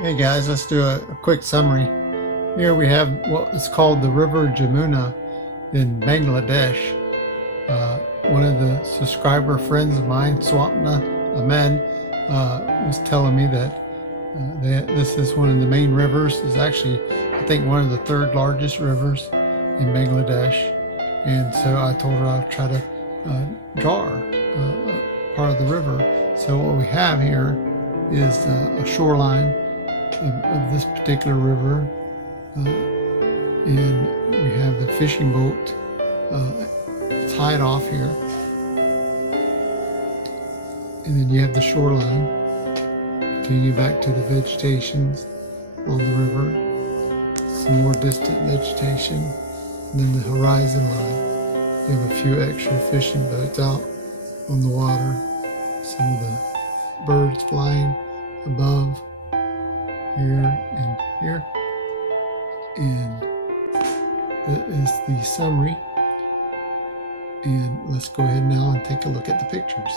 Hey guys, let's do a quick summary. Here we have what is called the River Jamuna in Bangladesh. One of the subscriber friends of mine, Swapna Ahmed, was telling me that this is one of the main rivers. It's actually, I think, one of the third largest rivers in Bangladesh. And so I told her I'll try to draw part of the river. So what we have here is a shoreline of this particular river, and we have the fishing boat tied off here, and then you have the shoreline. Continue back to the vegetations on the river, some more distant vegetation, and then the horizon line. You have a few extra fishing boats out on the water, some of the birds flying above here and here. And that is the summary, and let's go ahead now and take a look at the pictures.